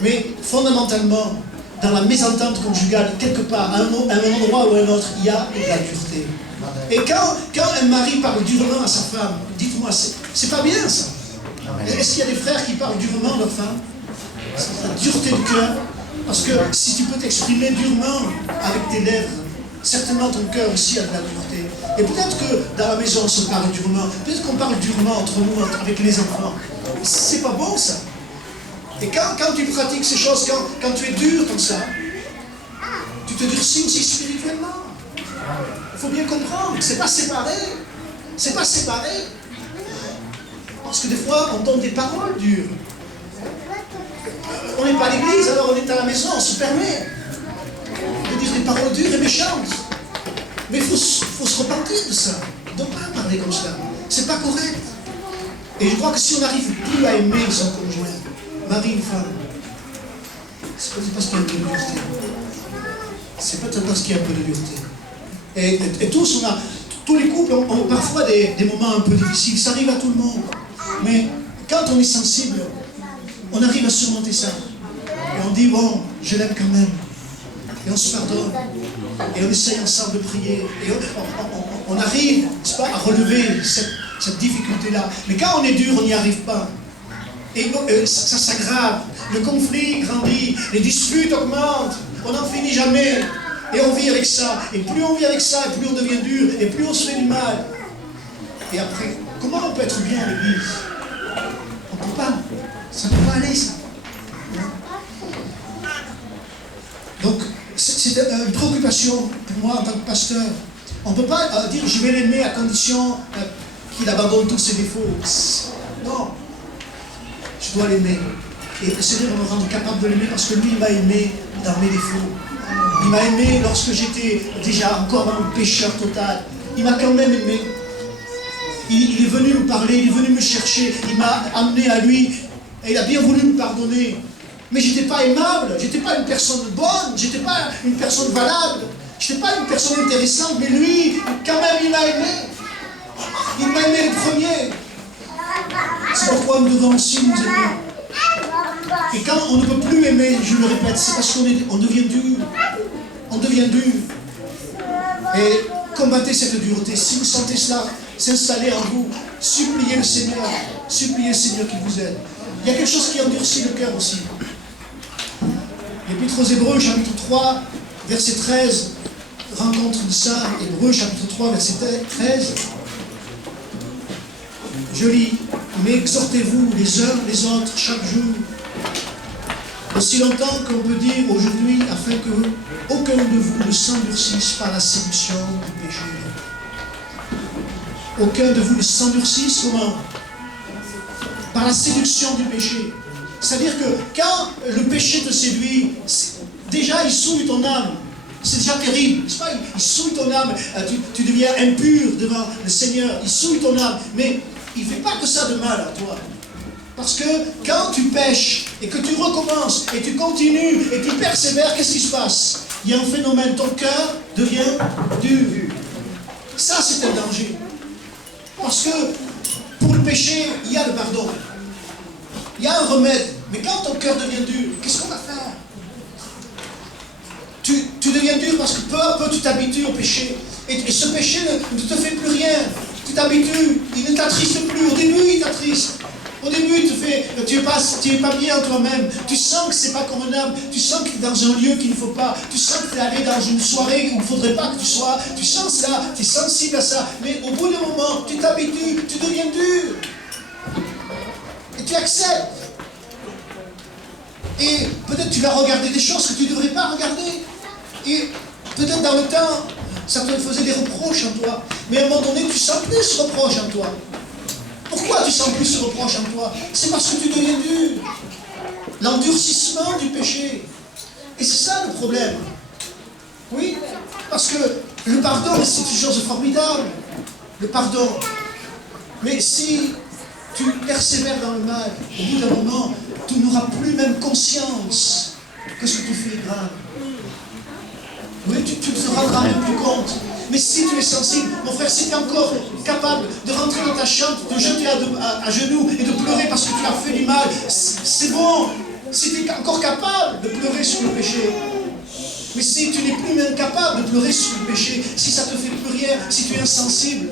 Mais fondamentalement, dans la mésentente conjugale, quelque part, à un endroit ou à un autre, il y a de la dureté. Et quand un mari parle durement à sa femme, dites-moi, c'est pas bien ça. Est-ce qu'il y a des frères qui parlent durement à leur femme? C'est la dureté de cœur. Parce que si tu peux t'exprimer durement avec tes lèvres, certainement ton cœur aussi a de la dureté. Et peut-être que dans la maison on se parle durement, peut-être qu'on parle durement entre nous, avec les enfants. C'est pas bon ça. Et quand tu pratiques ces choses, quand tu es dur comme ça, tu te durcis aussi spirituellement. Il faut bien comprendre, c'est pas séparé. C'est pas séparé. Parce que des fois, on donne des paroles dures. On n'est pas à l'église, alors on est à la maison, on se permet de dire des paroles dures et méchantes. Mais il faut se repentir de ça. On ne doit pas parler comme ça. C'est pas correct. Et je crois que si on n'arrive plus à aimer son conjoint, mari ou femme, c'est peut-être parce qu'il y a un peu de dureté. C'est peut-être parce qu'il y a un peu de dureté. Et tous les couples ont parfois des moments un peu difficiles. Ça arrive à tout le monde. Mais quand on est sensible, on arrive à surmonter ça. Et on dit, bon, je l'aime quand même. Et on se pardonne. Et on essaye ensemble de prier. Et on arrive, n'est-ce pas, à relever cette difficulté-là. Mais quand on est dur, on n'y arrive pas. Et ça s'aggrave. Le conflit grandit. Les disputes augmentent. On n'en finit jamais. Et on vit avec ça. Et plus on vit avec ça, et plus on devient dur. Et plus on se fait du mal. Et après, comment on peut être bien à l'église? On ne peut Ça ne peut pas aller, ça. Donc, c'est une préoccupation pour moi en tant que pasteur. On ne peut pas dire je vais l'aimer à condition qu'il abandonne tous ses défauts. Non. Je dois l'aimer. Et le Seigneur va me rendre capable de l'aimer parce que lui, il m'a aimé dans mes défauts. Il m'a aimé lorsque j'étais déjà encore un pécheur total. Il m'a quand même aimé. Il est venu me parler, il est venu me chercher, il m'a amené à lui et il a bien voulu me pardonner. Mais je n'étais pas aimable, je n'étais pas une personne bonne, je n'étais pas une personne valable, je n'étais pas une personne intéressante, mais lui, quand même, il m'a aimé. Il m'a aimé le premier. C'est pourquoi nous devons aussi nous aimer. Et quand on ne peut plus aimer, je le répète, c'est parce qu'on devient dur. On devient dur. Et combattez cette dureté. Si vous sentez cela s'installer en vous, suppliez le Seigneur qu'il vous aide. Il y a quelque chose qui endurcit le cœur aussi. L'Épître aux Hébreux, chapitre 3, verset 13, rencontre de ça. Hébreux, chapitre 3, verset 13. Je lis, mais exhortez-vous les uns les autres chaque jour, aussi longtemps qu'on peut dire aujourd'hui, afin que aucun de vous ne s'endurcisse par la séduction du péché. Aucun de vous ne s'endurcisse comment? Par la séduction du péché. C'est-à-dire que quand le péché te séduit, déjà il souille ton âme. C'est déjà terrible, n'est-ce pas? Il souille ton âme. Tu deviens impur devant le Seigneur. Il souille ton âme. Mais il ne fait pas que ça de mal à toi. Parce que quand tu pêches et que tu recommences et tu continues et tu persévères, qu'est-ce qui se passe? Il y a un phénomène, ton cœur devient dur. Ça, c'est un danger. Parce que pour le péché, il y a le pardon. Il y a un remède. Mais quand ton cœur devient dur, qu'est-ce qu'on va faire? Tu deviens dur parce que peu à peu tu t'habitues au péché. Et ce péché ne te fait plus rien. Tu t'habitues, il ne t'attriste plus. Au début, il t'attriste. Au début, tu es pas bien toi-même. Tu sens que c'est pas convenable. Tu sens que tu es dans un lieu qu'il ne faut pas. Tu sens que tu es allé dans une soirée où il ne faudrait pas que tu sois. Tu sens ça, tu es sensible à ça. Mais au bout d'un moment, tu t'habitues, tu deviens dur. Et tu acceptes. Et peut-être tu vas regarder des choses que tu ne devrais pas regarder. Et peut-être dans le temps, ça te faisait des reproches en toi. Mais à un moment donné, tu sens plus ce reproche en toi. Pourquoi tu sens plus ce reproche en toi? C'est parce que tu deviens dur. L'endurcissement du péché. Et c'est ça le problème. Oui, parce que le pardon, c'est une chose formidable. Le pardon. Mais si tu persévères dans le mal, au bout d'un moment, tu n'auras plus même conscience que ce que tu fais est grave. Oui, tu te rendras même plus compte. Mais si tu es sensible, mon frère, si tu es encore capable de rentrer dans ta chambre, de jeter à genoux et de pleurer parce que tu as fait du mal, c'est bon. Si tu es encore capable de pleurer sur le péché. Mais si tu n'es plus même capable de pleurer sur le péché, si ça ne te fait plus rien, si tu es insensible,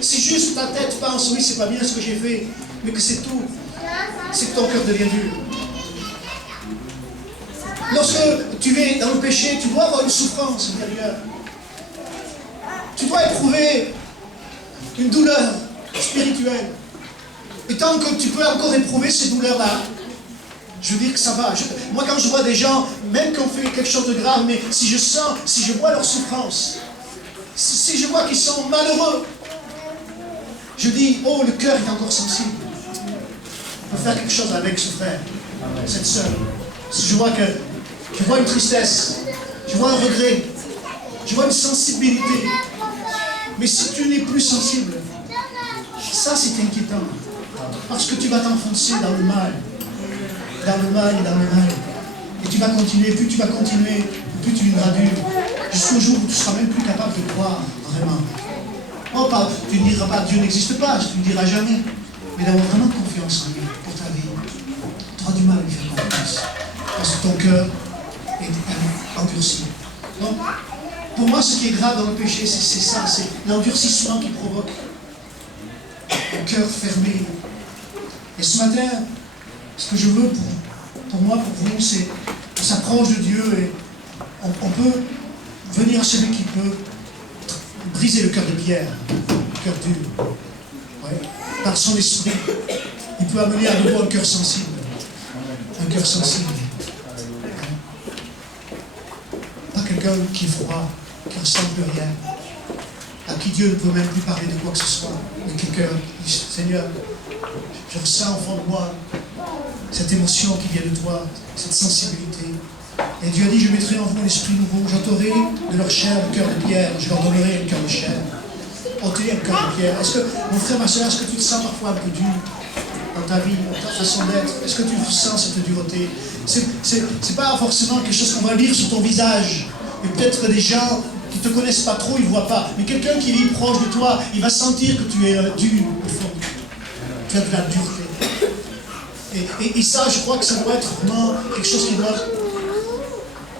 si juste ta tête pense, oui, c'est pas bien ce que j'ai fait, mais que c'est tout, c'est que ton cœur devient dur. Lorsque tu es dans le péché, tu dois avoir une souffrance intérieure. Tu dois éprouver une douleur spirituelle. Et tant que tu peux encore éprouver ces douleurs-là, je veux dire que ça va. Moi, quand je vois des gens, même qui ont fait quelque chose de grave, mais si je vois leur souffrance, si je vois qu'ils sont malheureux, je dis, oh, le cœur est encore sensible. Il faut faire quelque chose avec ce frère, cette sœur. Si je vois une tristesse, je vois un regret, je vois une sensibilité. Mais si tu n'es plus sensible, ça c'est inquiétant. Parce que tu vas t'enfoncer dans le mal. Dans le mal et dans le mal. Et tu vas continuer, plus tu vas continuer, plus tu deviendras dur. Jusqu'au jour où tu ne seras même plus capable de croire, vraiment. Oh, tu ne diras pas Dieu n'existe pas, tu ne diras jamais. Mais d'avoir vraiment confiance en lui pour ta vie. Tu auras du mal à lui faire confiance. Parce que ton cœur est endurci. Donc, pour moi, ce qui est grave dans le péché, c'est ça, c'est l'endurcissement qui provoque un cœur fermé. Et ce matin, ce que je veux pour moi, pour vous, c'est qu'on s'approche de Dieu et on peut venir à celui qui peut briser le cœur de pierre, le cœur dur, ouais, par son esprit. Il peut amener à nouveau un cœur sensible. Un cœur sensible. Pas quelqu'un qui est froid, qui ne ressent plus rien, à qui Dieu ne peut même plus parler de quoi que ce soit. Mais quelqu'un qui dit, Seigneur, je ressens au fond de moi cette émotion qui vient de toi, cette sensibilité. Et Dieu a dit, je mettrai en vous un esprit nouveau, j'ôterai de leur chair le cœur de pierre, je leur donnerai un cœur de chair. Ôter un cœur de pierre. Est-ce que, mon frère, ma soeur, est-ce que tu te sens parfois un peu dur dans ta vie, dans ta façon d'être? Est-ce que tu ressens cette dureté? C'est pas forcément quelque chose qu'on va lire sur ton visage. Et peut-être des gens qui ne te connaissent pas trop, ils ne voient pas. Mais quelqu'un qui vit proche de toi, il va sentir que tu es dur au fond. Tu as de la dureté. Et ça, je crois que ça doit être vraiment quelque chose qui doit...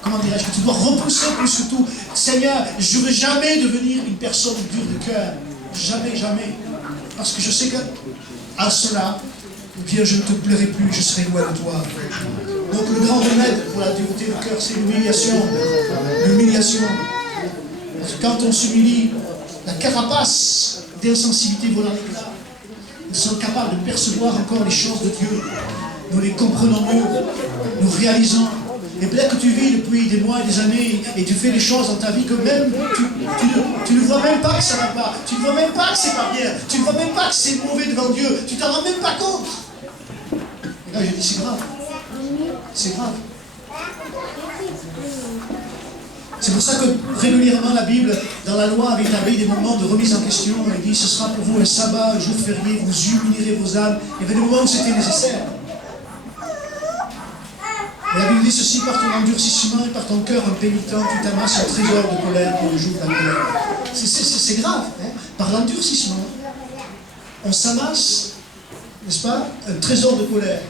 Comment dirais-je, que tu dois repousser plus que tout. Seigneur, je ne veux jamais devenir une personne dure de cœur. Jamais, jamais. Parce que je sais qu'à cela, eh bien, je ne te plairai plus, je serai loin de toi. Donc le grand remède pour la dureté de cœur, c'est l'humiliation. L'humiliation. Parce que quand on s'humilie, la carapace d'insensibilité vole en éclats. Nous sommes capables de percevoir encore les choses de Dieu. Nous les comprenons mieux. Nous réalisons. Et peut-être que tu vis depuis des mois et des années et tu fais des choses dans ta vie que même tu ne vois même pas que ça ne va pas. Tu ne vois même pas que c'est pas bien. Tu ne vois même pas que c'est mauvais devant Dieu. Tu t'en rends même pas compte. Et là, je dis, c'est grave. C'est grave. C'est pour ça que régulièrement la Bible, dans la loi, avait établi des moments de remise en question. Elle dit, ce sera pour vous un sabbat, un jour férié, vous humilierez vos âmes. Il y avait des moments où c'était nécessaire. Et la Bible dit ceci, par ton endurcissement et par ton cœur impénitent, tu t'amasses un trésor de colère pour le jour de la colère. C'est grave. Hein? Par l'endurcissement, on s'amasse, n'est-ce pas, un trésor de colère.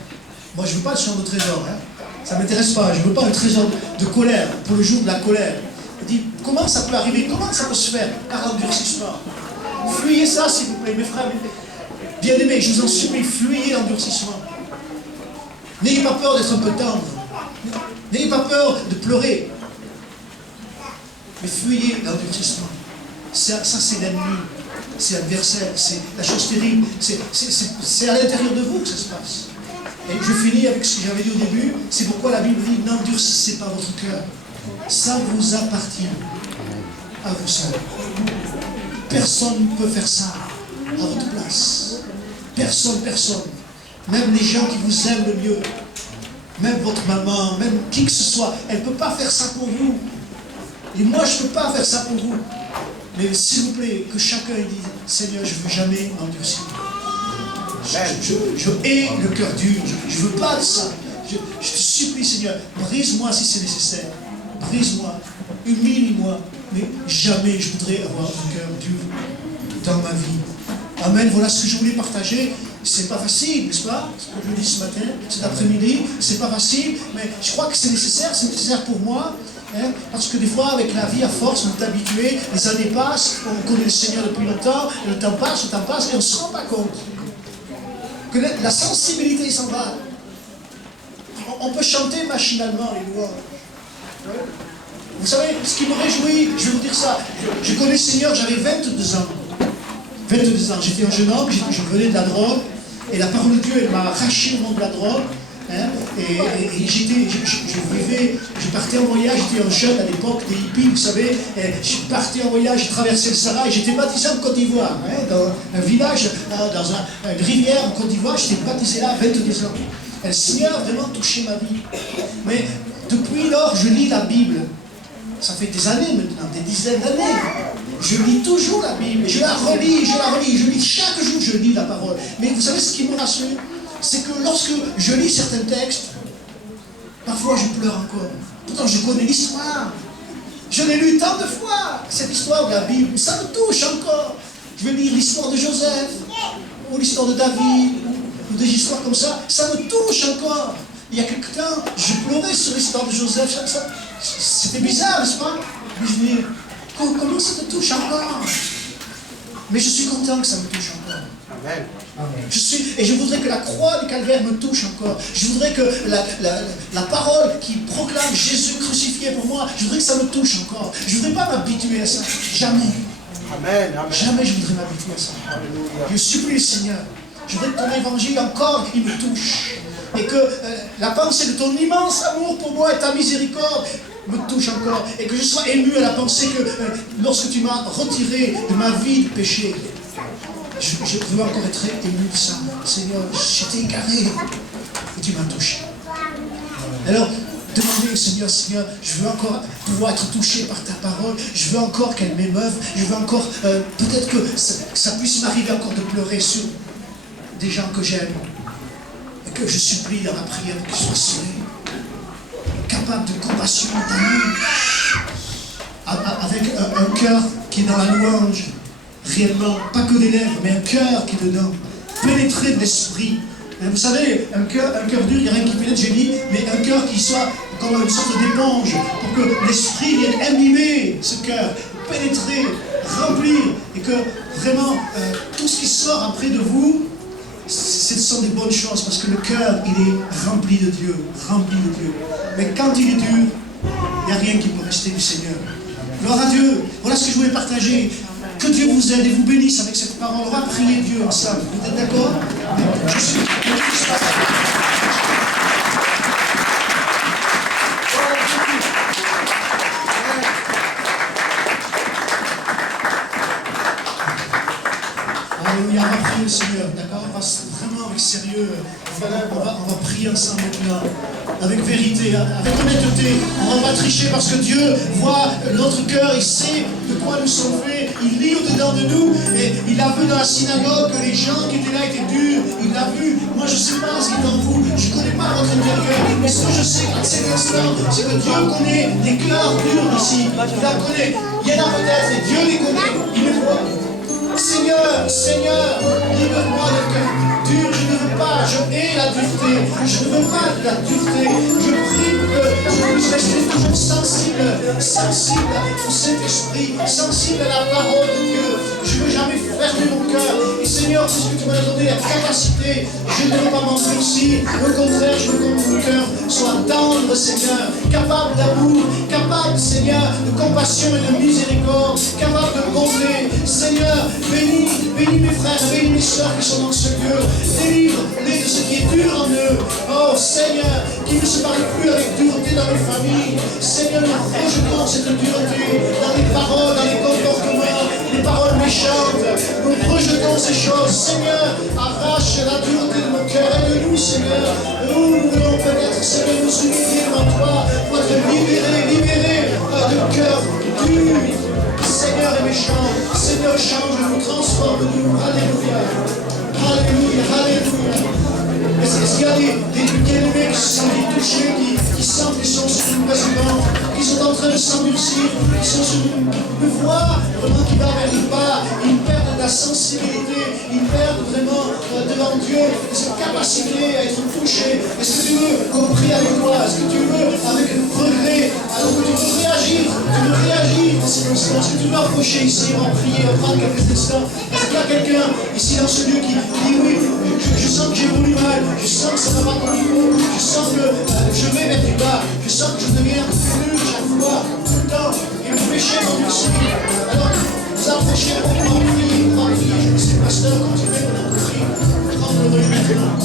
Moi, je ne veux pas de champ de trésor. Hein? Ça ne m'intéresse pas. Je ne veux pas un trésor de colère pour le jour de la colère. Il dit, comment ça peut arriver? Comment ça peut se faire? Par l'endurcissement. Fuyez ça, s'il vous plaît, mes frères. Bien-aimés, je vous en supplie, fuyez l'endurcissement. N'ayez pas peur d'être un peu tendre. N'ayez pas peur de pleurer. Mais fuyez l'endurcissement. Ça c'est l'ennemi. C'est l'adversaire. C'est la chose terrible. C'est à l'intérieur de vous que ça se passe. Et je finis avec ce que j'avais dit au début. C'est pourquoi la Bible dit, n'endurcissez pas votre cœur. Ça vous appartient. À vous seul. Personne ne peut faire ça à votre place. Personne. Même les gens qui vous aiment le mieux. Même votre maman, même qui que ce soit, elle ne peut pas faire ça pour vous. Et moi, je ne peux pas faire ça pour vous. Mais s'il vous plaît, que chacun dise, Seigneur, je ne veux jamais m'endurcir. Je hais le cœur dur. Je ne veux pas de ça. Je te supplie, Seigneur, brise-moi si c'est nécessaire. Brise-moi, humilie-moi. Mais jamais je voudrais avoir un cœur dur dans ma vie. Amen, voilà ce que je voulais partager. C'est pas facile, n'est-ce pas? Ce que je dis ce matin, cet après-midi, c'est pas facile, mais je crois que c'est nécessaire pour moi, hein, parce que des fois, avec la vie à force, on est habitué, les années passent, on connaît le Seigneur depuis longtemps, et le temps passe, et on ne se rend pas compte que la sensibilité s'en va. On peut chanter machinalement les louanges. Vous savez, ce qui me réjouit, je vais vous dire ça, je connais le Seigneur, j'avais 22 ans. 22 ans, j'étais un jeune homme, je venais de la drogue, et la parole de Dieu, elle m'a arraché au monde de la drogue, hein, et je partais en voyage, j'étais un jeune à l'époque des hippies, vous savez, je partais en voyage, je traversais le Sahara, et j'étais baptisé en Côte d'Ivoire, hein, dans un village, dans une rivière en Côte d'Ivoire, j'étais baptisé là à 22 ans. Et le Seigneur a vraiment touché ma vie. Mais depuis lors, je lis la Bible. Ça fait des années maintenant, des dizaines d'années. Je lis toujours la Bible, je la relis, je lis chaque jour, je lis la parole. Mais vous savez ce qui me rassure? C'est que lorsque je lis certains textes, parfois je pleure encore. Pourtant je connais l'histoire. Je l'ai lu tant de fois, cette histoire de la Bible. Ça me touche encore. Je vais lire l'histoire de Joseph, ou l'histoire de David, ou des histoires comme ça. Ça me touche encore. Il y a quelque temps, je pleurais sur l'histoire de Joseph. C'était bizarre, n'est-ce pas? Mais je me dis, comment ça te touche encore? Mais je suis content que ça me touche encore. Amen. Et je voudrais que la croix du calvaire me touche encore. Je voudrais que la parole qui proclame Jésus crucifié pour moi, je voudrais que ça me touche encore. Je ne voudrais pas m'habituer à ça. Jamais. Amen. Jamais je voudrais m'habituer à ça. Alléluia. Je supplie le Seigneur. je voudrais que ton évangile encore, il me touche. Et que la pensée de ton immense amour pour moi et ta miséricorde me touche encore. Et que je sois ému à la pensée que lorsque tu m'as retiré de ma vie de péché, je veux encore être ému de ça. Seigneur, j'étais égaré et tu m'as touché. Alors, demandez, Seigneur, je veux encore pouvoir être touché par ta parole. Je veux encore qu'elle m'émeuve. Je veux encore, peut-être que ça puisse m'arriver encore de pleurer sur des gens que j'aime. Et que je supplie dans la prière qu'ils soient sauvés. Capable de compassion, d'amour. Avec un cœur qui est dans la louange. Réellement, pas que des lèvres, mais un cœur qui est dedans. Pénétré de l'esprit. Vous savez, un cœur dur, il n'y a rien qui pénètre, j'ai dit, mais un cœur qui soit comme une sorte d'éponge, pour que l'esprit vienne imbiber ce cœur, pénétrer, remplir, et que vraiment, tout ce qui sort après de vous, ce sont des bonnes choses, parce que le cœur, il est rempli de Dieu, Mais quand il est dur, il n'y a rien qui peut rester du Seigneur. Gloire à Dieu. Voilà ce que je voulais partager. Que Dieu vous aide et vous bénisse avec cette parole. On va prier Dieu ensemble. Vous êtes d'accord? Je suis... Alléluia, on va prier le Seigneur, d'accord? On va vraiment avec sérieux, on va prier ensemble maintenant, avec vérité, avec honnêteté. On va pas tricher parce que Dieu voit notre cœur, il sait de quoi nous sommes faits, il lit au-dedans de nous, et il a vu dans la synagogue que les gens qui étaient là étaient durs, il l'a vu. Moi je ne sais pas ce qui est en vous, je ne connais pas votre intérieur, mais ce que je sais à cet instant, c'est que Dieu connaît les cœurs durs ici, il la connaît. Il y en a peut-être, et Dieu les connaît, il les voit. Seigneur, libère-moi de cœur dur, je ne veux pas, je hais la dureté, je ne veux pas de la dureté, je prie que je puisse rester toujours sensible au Saint-Esprit, sensible à la parole de Dieu, je ne veux jamais fermer mon cœur, et Seigneur, puisque tu m'as donné la capacité, je ne veux pas m'endurcir, au contraire, je veux que mon cœur soit tendre, Seigneur, capable d'amour, capable, Seigneur, de compassion et de miséricorde, capable de bonté, Seigneur, bénis mes frères, bénis mes soeurs qui sont dans ce lieu. Délivre-les de ce qui est dur en eux. Oh Seigneur, qui ne se parle plus avec dureté dans les familles. Seigneur, nous rejetons cette dureté dans les paroles, dans les comportements, les paroles méchantes. Nous rejetons ces choses. Seigneur, arrache la dureté de mon cœur. Aide-nous, Seigneur. Nous voulons peut-être, Seigneur, nous humilier devant toi pour être libérés de cœur dur. Seigneur est méchant, Seigneur change-nous, transforme-nous, alléluia, alléluia, alléluia. Est-ce qu'il y a des bien-aimés qui se sentent touchés, qui sentent qu'ils sont sur une basement, qui sont en train de s'endurcir, qui sont sur une voie vraiment qui va vers le bas, ils perdent de la sensibilité, ils perdent vraiment devant Dieu cette capacité à être touchés. Est-ce que tu veux qu'on prie avec toi? Est-ce que tu veux avec regret? Alors que tu veux réagir dans ces instants? Est-ce que tu veux approcher ici? On va prier, on va prendre quelques instants. Est-ce qu'il y a quelqu'un ici dans ce lieu qui dit oui, je sens que j'évolue mal, je sens que ça ne va pas comme il faut, je sens que je vais vers du bas, je sens que je deviens plus chaque fois, tout le temps, et le péché m'endurcit. Alors, vous approchez, on va prier, je sais, pasteur, continuez, on prie, prendre le maintenant.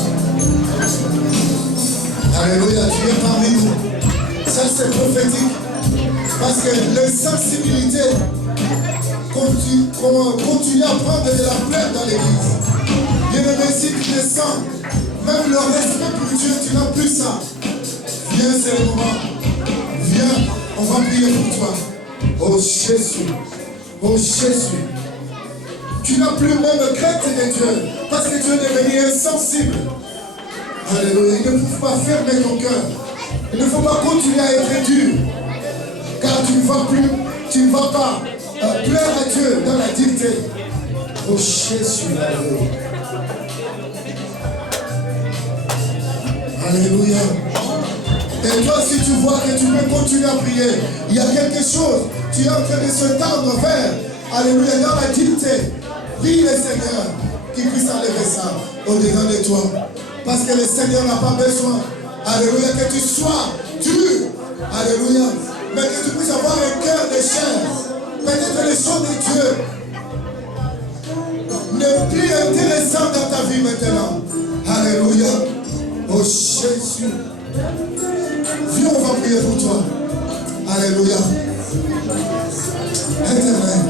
Alléluia, tu es parmi nous. Ça c'est prophétique. Parce que l'insensibilité continue à prendre de la place dans l'église. Bien-aimé, si tu descends, même le respect pour Dieu, tu n'as plus ça. Viens, c'est le moment. Viens, on va prier pour toi. Oh Jésus, oh Jésus. Tu n'as plus même crainte de Dieu, parce que Dieu est devenu insensible. Alléluia, il ne faut pas fermer ton cœur. Il ne faut pas continuer à être dur. Car tu ne vas pas plaire à Dieu dans la dictée. Oh Jésus, alléluia. Alléluia. Et toi, si tu vois que tu peux continuer à prier, il y a quelque chose, tu es en train de se tendre vers, alléluia, dans la dictée. Prie le Seigneur qui puisse enlever ça au-dedans de toi. Parce que le Seigneur n'a pas besoin, alléluia, que tu sois dur, alléluia, mais que tu puisses avoir un cœur de chair. Peut-être les choses de Dieu ne est plus intéressant dans ta vie maintenant. Alléluia. Oh Jésus. Viens, on va prier pour toi. Alléluia. Éternel.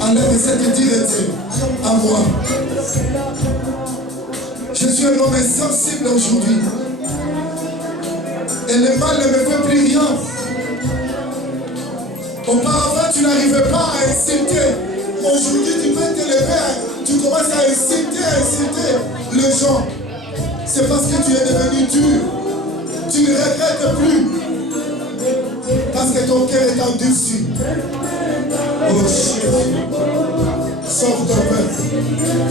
Enlève cette directive à moi. Je suis un homme insensible aujourd'hui. Et le mal ne me fait plus rien. Auparavant, tu n'arrivais pas à insulter. Aujourd'hui, tu peux te lever, tu commences à insulter les gens. C'est parce que tu es devenu dur. Tu ne regrettes plus. Parce que ton cœur est endurci. Oh Jésus, sauve ton peuple.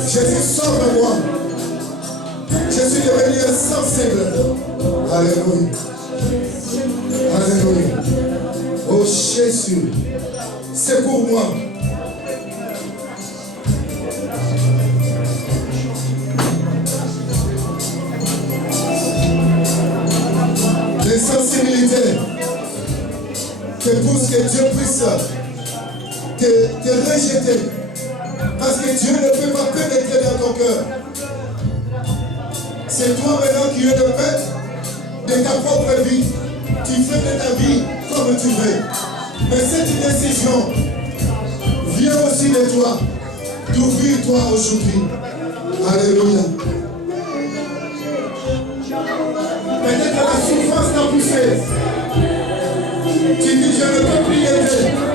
Jésus, sauve-moi. Je suis devenu insensible. Alléluia. Alléluia. Oh Jésus, c'est pour moi. L'insensibilité te pousse que Dieu puisse te rejeter. Parce que Dieu ne peut pas pénétrer dans ton cœur. C'est toi maintenant qui es le maître de ta propre vie. Tu fais de ta vie comme tu veux. Mais cette décision vient aussi de toi, d'ouvrir toi aujourd'hui. Alléluia. Peut-être que la souffrance t'a poussé. Tu dis, je ne peux plus aider.